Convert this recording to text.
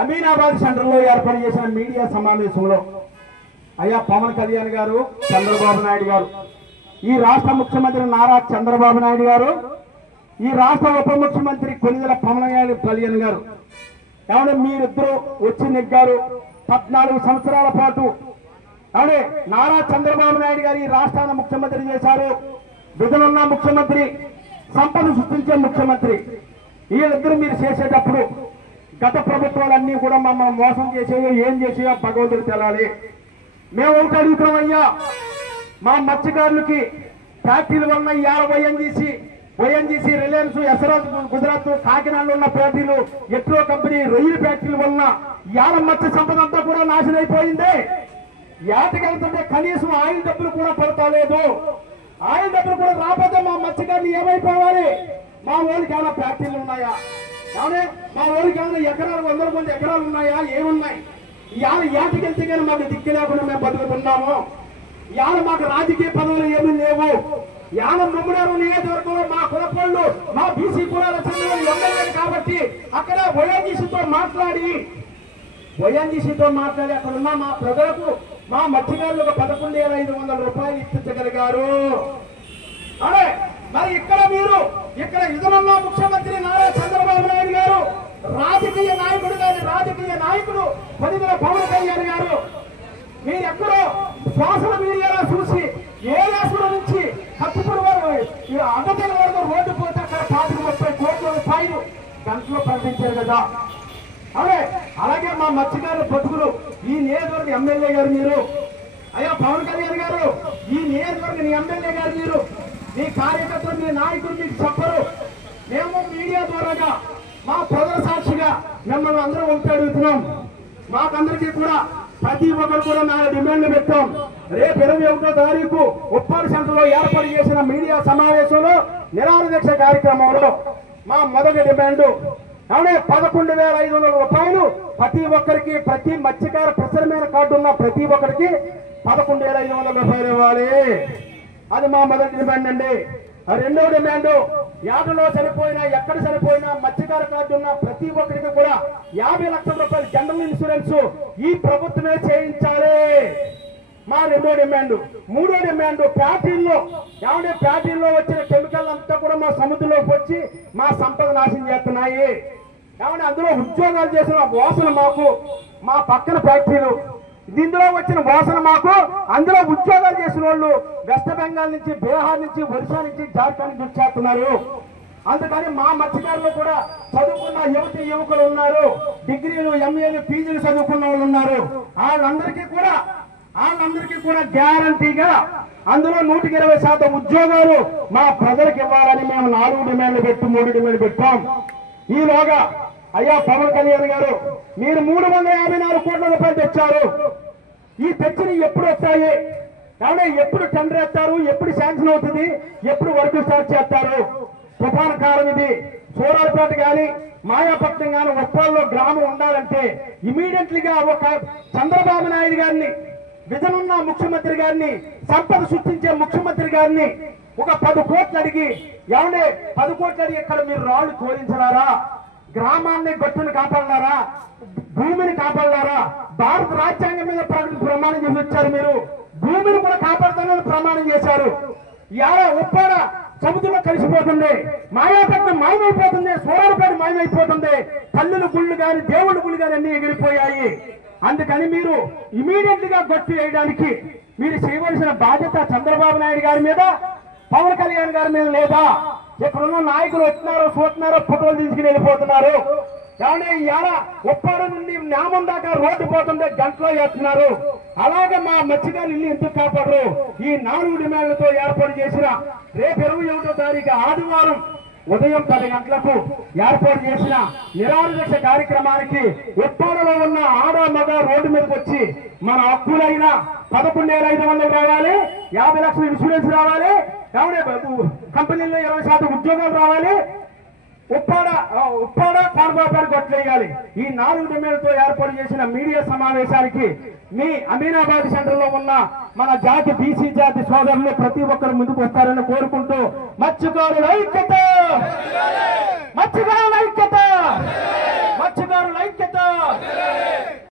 అమీనాబాద్ సెంటర్లో ఏర్పాటు చేసిన మీడియా సమావేశంలో అయ్యా పవన్ కళ్యాణ్ గారు, చంద్రబాబు నాయుడు గారు, ఈ రాష్ట్ర ముఖ్యమంత్రి నారా చంద్రబాబు నాయుడు గారు, ఈ రాష్ట్ర ఉప ముఖ్యమంత్రి కొణిదెల పవన్ కళ్యాణ్ గారు, ఏమంటే మీరిద్దరూ వచ్చి నెగ్గారు 14 సంవత్సరాల పాటు. అవునే నారా చంద్రబాబు నాయుడు గారు ఈ రాష్ట్రాన్ని ముఖ్యమంత్రి చేశారు. విధులున్న ముఖ్యమంత్రి, సంపద సృష్టించే ముఖ్యమంత్రి. వీళ్ళిద్దరూ మీరు చేసేటప్పుడు గత ప్రభుత్వాలన్నీ కూడా మమ్మల్ని మోసం చేసేయో ఏం చేసేయో భగవంతుడు తెలాలి. మేము ఒకటి అడుగుతున్నామయ్యా, మా మత్స్యకారులకి ఫ్యాక్టరీల వలన ఇవాళ ఓఎన్జీసీ, రిలయన్స్, ఎస్ఆర్ఎస్, గుజరాత్, కాకినాడలో ఉన్న ఫ్యాక్టరీలు, ఎట్రో కంపెనీ, రొయ్యల ఫ్యాక్టరీల వలన ఇవాళ మత్స్య సంపద అంతా కూడా నాశనం అయిపోయింది. ఏటకెళ్తుంటే కనీసం ఆయిల్ డబ్బులు కూడా పడతాలేదు. ఆయిల్ డబ్బులు కూడా రాకపోతే మా మత్స్యకారులు ఏమైపోవాలి? మా ఊరికి ఏమైనా ఫ్యాక్టరీలు ఉన్నాయా? అవునే మా ఊరికి ఏమైనా ఎకరాలు 100 మంది ఎకరాలు ఉన్నాయా? ఏమున్నాయి? ఇవాళ ఏటకెళ్తే కానీ మాకు దిక్కు లేకుండా మేము బతుకుతున్నాము. ఇవాళ మాకు రాజకీయ పదవులు ఏమీ లేవు. ఇవాళ ముమ్మడారు నియోజకవర్గంలో మా కులపళ్ళు, మా బీసీ కులాల సంఘం ఎమ్మెల్యేలు కాబట్టి అక్కడ ఓఎన్జీసీతో మాట్లాడి అక్కడ ఉన్న మా ప్రజలకు, మా మత్స్యకారులకు 11,500 రూపాయలు ఇప్పించగలిగారు. అదే మరి ఇక్కడ ఇదనున్న ముఖ్యమంత్రి నారా చంద్రబాబు నాయుడు గారు, రాజకీయ నాయకుడు కొణిదెల పవన్ కళ్యాణ్ గారు, మీరు ఎక్కడో సోషల్ మీడియాలో చూసి ఏ రాష్ట్రం నుంచి కత్తిపూడి వరకు అడ్డతల వరకు రోడ్డు పోతే అక్కడ 30 కోట్ల రూపాయలు గంటలో ప్రకటించారు కదా. అదే అలాగే మా మత్స్యకారుల బతుకులు ఈ నియోజకవర్గ ఎమ్మెల్యే గారు మీరు, అయ్యా పవన్ కళ్యాణ్ గారు, ఈ నియోజకవర్గ ఎమ్మెల్యే గారు మీరు, మీ కార్యకర్తలు, మీ నాయకులు మీకు చెప్పరు. మేము మీడియా ద్వారాగా మా ప్రజల సాక్షిగా మిమ్మల్ని అందరూ ఒకటి అడుగుతున్నాం. మాకందరికీ కూడా ప్రతి ఒక్కరు కూడా 4 డిమాండ్లు పెట్టాం. రేపు 21వ తారీఖు ఉప్పాడు సెంటర్లో ఏర్పాటు చేసిన మీడియా సమావేశంలో నిరాహార దీక్ష కార్యక్రమంలో మా మొదటి డిమాండ్ అవునే 11,500 రూపాయలు ప్రతి ఒక్కరికి, ప్రతి మత్స్యకార ప్రసరమైన కార్డు ఉన్న ప్రతి ఒక్కరికి 11,500 రూపాయలు ఇవ్వాలి. అది మా మొదటి డిమాండ్ అండి. రెండవ డిమాండ్, యాదలో చనిపోయినా ఎక్కడ చనిపోయినా మత్స్యకార కార్డు ఉన్న ప్రతి ఒక్కరికి కూడా 50 లక్షల రూపాయలు జనరల్ ఇన్సూరెన్స్ ఈ ప్రభుత్వమే చేయించాలి. మా రెండో డిమాండ్. మూడో డిమాండ్, ఫ్యాక్టరీలో వచ్చిన కెమికల్ అంతా కూడా మా సముద్రంలోకి వచ్చి మా సంపద నాశనం చేస్తున్నాయి. అందులో ఉద్యోగాలు చేసిన వాసన మాకు, మా పక్కన ఫ్యాక్టరీలు, దీంట్లో వచ్చిన వాసన మాకు, అందులో ఉద్యోగాలు చేసిన వాళ్ళు వెస్ట్ బెంగాల్ నుంచి, బీహార్ నుంచి, ఒరిస్సా నుంచి, జార్ఖండ్ నుంచి వచ్చేస్తున్నారు. అందుకని మా మత్స్యకారులు కూడా చదువుకున్న యువకులు ఉన్నారు, డిగ్రీలు, ఎంఏలు, పీజీలు చదువుకున్న వాళ్ళు ఉన్నారు. వాళ్ళందరికీ కూడా గ్యారంటీగా అందులో 120% ఉద్యోగాలు మా ప్రజలకు ఇవ్వాలని మేము 4 డిమాండ్లు పెట్టి 3 డిమాండ్లు పెట్టాం. ఈలోగా అయ్యా పవన్ కళ్యాణ్ గారు, మీరు 354 కోట్ల రూపాయలు తెచ్చారు. ఈ తెచ్చిన ఎప్పుడు వస్తాయి? ఎప్పుడు టెండర్ ఎత్తారు? ఎప్పుడు శాంక్షన్ అవుతుంది? ఎప్పుడు వర్క్ స్టార్ట్ చేస్తారు? తుఫాను కాలం ఇది. సూరాలపేట కానీ, మాయాపట్నం కానీ, ఉప్పాల్లో గ్రామం ఉండాలంటే ఇమీడియట్లీగా ఒక చంద్రబాబు నాయుడు గారిని, విజనున్న ముఖ్యమంత్రి గారిని, సంపద సృష్టించే ముఖ్యమంత్రి గారిని ఒక 10 కోట్లు అడిగి, 10 కోట్లు అడిగి ఇక్కడ మీరు రాళ్లు తోలించలారా? గ్రామాన్ని గట్టును కాపాడలారా? భూమిని కాపాడలారా? భారత రాజ్యాంగం మీద ప్రమాణం చేసి వచ్చారు. మీరు భూమిని కూడా కాపాడుతానని ప్రమాణం చేశారు. ఉప్పాడ సముద్రంలో కలిసిపోతుంది, మాయాపట్నం మాయమైపోతుంది, సోరాలపేట మాయమైపోతుంది, కల్లుల గుళ్ళు కానీ, దేవుళ్ళ గుళ్ళు కానీ అన్ని ఎగిరిపోయాయి. అందుకని మీరు ఇమీడియట్లీగా గట్టు వేయడానికి మీరు చేయవలసిన బాధ్యత చంద్రబాబు నాయుడు గారి మీద, పవన్ కళ్యాణ్ గారి మీద లేదా? ఇక్కడున్న నాయకులు వచ్చినారో చూస్తున్నారో ఫోటోలు తీసుకుని వెళ్ళిపోతున్నారు. ఉప్పాడ నుండి నామం దాకా రోడ్డు పోతుంటే గంటలో వేస్తున్నారు. అలాగే మా మత్స్యకారులు ఇల్లు ఎందుకు కాపాడరు? ఈ 4 డిమాండ్లతో ఏర్పాటు చేసిన రేపు 21వ తారీఖు ఆదివారం ఉదయం 10 గంటలకు ఏర్పాటు చేసిన నిరాహార దీక్ష కార్యక్రమానికి ఉప్పాడలో ఉన్న ఆడ మగ రోడ్డు మీదకి వచ్చి మన హక్కులైన 11,500 రావాలి, 50 లక్షల ఇన్సూరెన్స్ రావాలి, కంపెనీల్లో 20% ఉద్యోగాలు రావాలి, ఉప్పాడ కాన్బాపేట గొట్లేయాలి. ఈ 4 డిమాండ్లతో ఏర్పాటు చేసిన మీడియా సమావేశానికి మీ అమీనాబాద్ సెంటర్ లో ఉన్న మన జాతి బీసీ జాతి సోదరులు ప్రతి ఒక్కరు ముందుకు వస్తారని కోరుకుంటూ మత్స్యకారుల ఐక్యత, మత్స్యకారుల ఐక్యత, మత్స్యకారుల ఐక్యత.